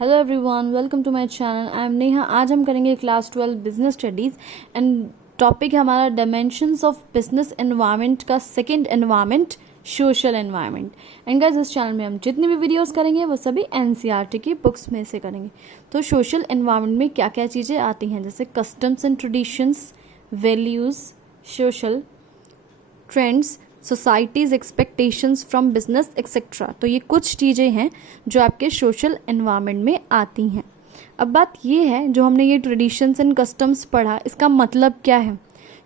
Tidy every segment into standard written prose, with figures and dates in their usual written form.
Hello everyone, welcome to my channel. I am Neha. आज हम करेंगे class 12 business studies and topic है हमारा डायमेंशंस ऑफ बिजनेस एनवायरनमेंट का second environment, social environment. And guys, इस channel में हम जितनी भी वीडियोस करेंगे वो सभी एनसीईआरटी की बुक्स में से करेंगे। तो सोशल एनवायरनमेंट में क्या क्या चीज़ें आती हैं, जैसे customs and traditions, values, social trends, societies expectations from business etcetera. तो ये कुछ चीज़ें हैं जो आपके सोशल एनवायरनमेंट में आती हैं। अब बात ये है, जो हमने ये ट्रेडिशंस एंड कस्टम्स पढ़ा, इसका मतलब क्या है?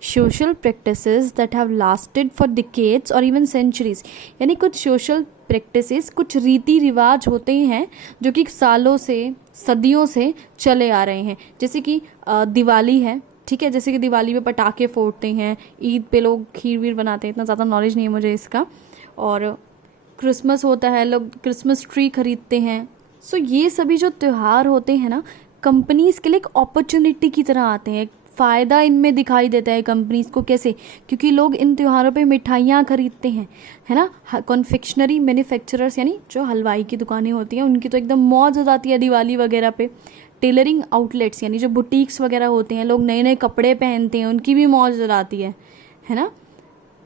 Social practices that have lasted for decades और इवन सेंचुरीज। यानी कुछ सोशल प्रैक्टिसेस, कुछ रीति रिवाज होते हैं जो कि सालों से, सदियों से चले आ रहे हैं। जैसे कि दिवाली है, ठीक है, जैसे कि दिवाली पे पटाखे फोड़ते हैं, ईद पे लोग खीर वीर बनाते हैं, इतना ज़्यादा नॉलेज नहीं है मुझे इसका। और क्रिसमस होता है, लोग क्रिसमस ट्री खरीदते हैं। सो ये सभी जो त्यौहार होते हैं ना, कंपनीज़ के लिए एक अपॉर्चुनिटी की तरह आते हैं। फ़ायदा इनमें दिखाई देता है कंपनीज़ को। कैसे? क्योंकि लोग इन त्योहारों पे मिठाइयाँ खरीदते हैं, है ना। कॉन्फेक्शनरी मैन्युफैक्चरर्स यानी जो हलवाई की दुकानें होती हैं, उनकी तो एकदम मौज हो जाती है दिवाली वगैरह पे। टेलरिंग आउटलेट्स यानी जो बुटीक्स वगैरह होते हैं, लोग नए नए कपड़े पहनते हैं, उनकी भी मौज हो जाती है ना।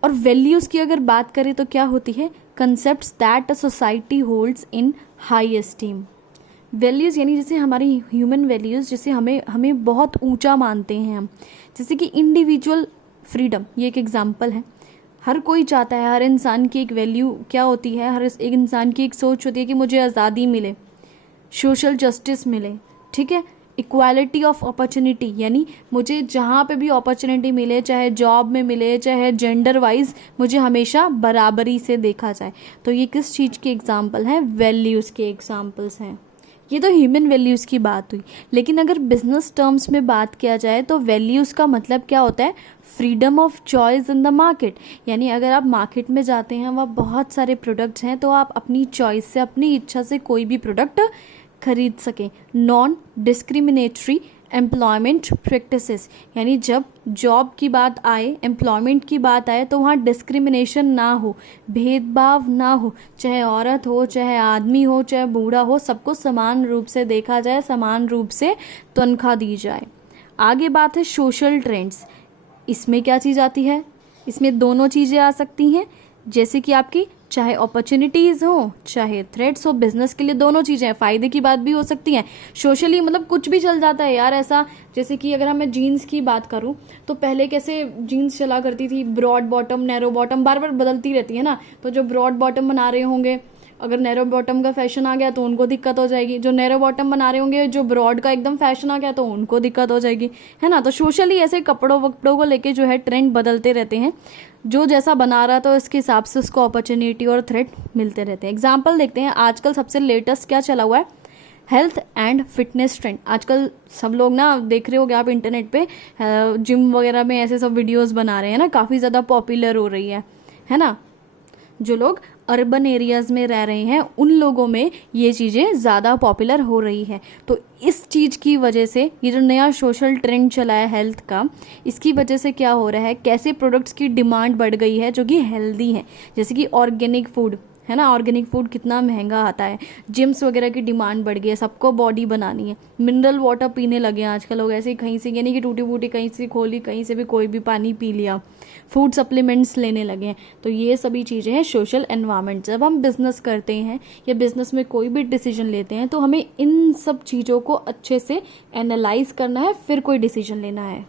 और वैल्यूज़ की अगर बात करें तो क्या होती है? Concepts that a society holds in high esteem. Values यानी जैसे हमारी ह्यूमन वैल्यूज़, जैसे हमें बहुत ऊंचा मानते हैं हम। जैसे कि इंडिविजुअल फ्रीडम, ये एक एग्जांपल है। हर कोई चाहता है, हर इंसान की एक वैल्यू क्या होती है, हर एक इंसान की एक सोच होती है कि मुझे आज़ादी मिले, सोशल जस्टिस मिले, ठीक है। इक्वालिटी ऑफ अपॉर्चुनिटी यानी मुझे जहाँ पे भी अपॉर्चुनिटी मिले, चाहे जॉब में मिले, चाहे जेंडर वाइज, मुझे हमेशा बराबरी से देखा जाए। तो ये किस चीज़ के एग्जाम्पल हैं? वैल्यूज़ के एग्जाम्पल्स हैं। ये तो ह्यूमन वैल्यूज़ की बात हुई। लेकिन अगर बिजनेस टर्म्स में बात किया जाए तो वैल्यूज़ का मतलब क्या होता है? Freedom of choice in the market. यानी अगर आप मार्केट में जाते हैं, वहाँ बहुत सारे प्रोडक्ट्स हैं, तो आप अपनी चॉइस से, अपनी इच्छा से कोई भी प्रोडक्ट खरीद सकें। नॉन डिस्क्रिमिनेटरी एम्प्लॉयमेंट प्रैक्टिसेस यानी जब जॉब की बात आए, एम्प्लॉयमेंट की बात आए, तो वहाँ डिस्क्रिमिनेशन ना हो, भेदभाव ना हो, चाहे औरत हो, चाहे आदमी हो, चाहे बूढ़ा हो, सबको समान रूप से देखा जाए, समान रूप से तनख्वाह दी जाए। आगे बात है सोशल ट्रेंड्स। इसमें क्या चीज़ आती है? इसमें दोनों चीज़ें आ सकती हैं, जैसे कि आपकी चाहे अपॉर्चुनिटीज़ हो, चाहे थ्रेट्स हो। बिजनेस के लिए दोनों चीज़ें हैं, फ़ायदे की बात भी हो सकती हैं। सोशली मतलब कुछ भी चल जाता है यार ऐसा। जैसे कि अगर मैं जीन्स की बात करूं, तो पहले कैसे जीन्स चला करती थी, ब्रॉड बॉटम, नैरो बॉटम, बार बार बदलती रहती है ना। तो जो ब्रॉड बॉटम बना रहे होंगे, अगर नैरो बॉटम का फैशन आ गया तो उनको दिक्कत हो जाएगी। जो नैरो बॉटम बना रहे होंगे, जो ब्रॉड का एकदम फैशन आ गया तो उनको दिक्कत हो जाएगी, है ना। तो सोशली ऐसे कपड़ों वपड़ों को लेके जो है ट्रेंड बदलते रहते हैं। जो जैसा बना रहा तो इसके हिसाब से उसको अपॉर्चुनिटी और थ्रेट मिलते रहते हैं। एग्जाम्पल देखते हैं, आजकल सबसे लेटेस्ट क्या चला हुआ है? Health and fitness trend. आजकल सब लोग ना, देख रहे होगे आप इंटरनेट पे, जिम वगैरह में ऐसे सब वीडियोस बना रहे हैं ना, काफ़ी ज़्यादा पॉपुलर हो रही है ना। जो लोग अर्बन एरियाज़ में रह रहे हैं, उन लोगों में ये चीज़ें ज़्यादा पॉपुलर हो रही है। तो इस चीज़ की वजह से ये जो नया सोशल ट्रेंड चला है हेल्थ का, इसकी वजह से क्या हो रहा है, कैसे प्रोडक्ट्स की डिमांड बढ़ गई है जो कि हेल्दी है। जैसे कि ऑर्गेनिक फूड, है ना। ऑर्गेनिक फूड कितना महंगा आता है। जिम्स वगैरह की डिमांड बढ़ गई है, सबको बॉडी बनानी है। मिनरल वाटर पीने लगे हैं आजकल लोग, ऐसे ही कहीं से, यानी कि टूटी फूटी कहीं से खोली, कहीं से भी कोई भी पानी पी लिया। फूड सप्लीमेंट्स लेने लगे हैं। तो ये सभी चीज़ें हैं सोशल एनवायरनमेंट। जब हम बिज़नेस करते हैं या बिज़नेस में कोई भी डिसीजन लेते हैं, तो हमें इन सब चीज़ों को अच्छे से एनालाइज करना है, फिर कोई डिसीजन लेना है।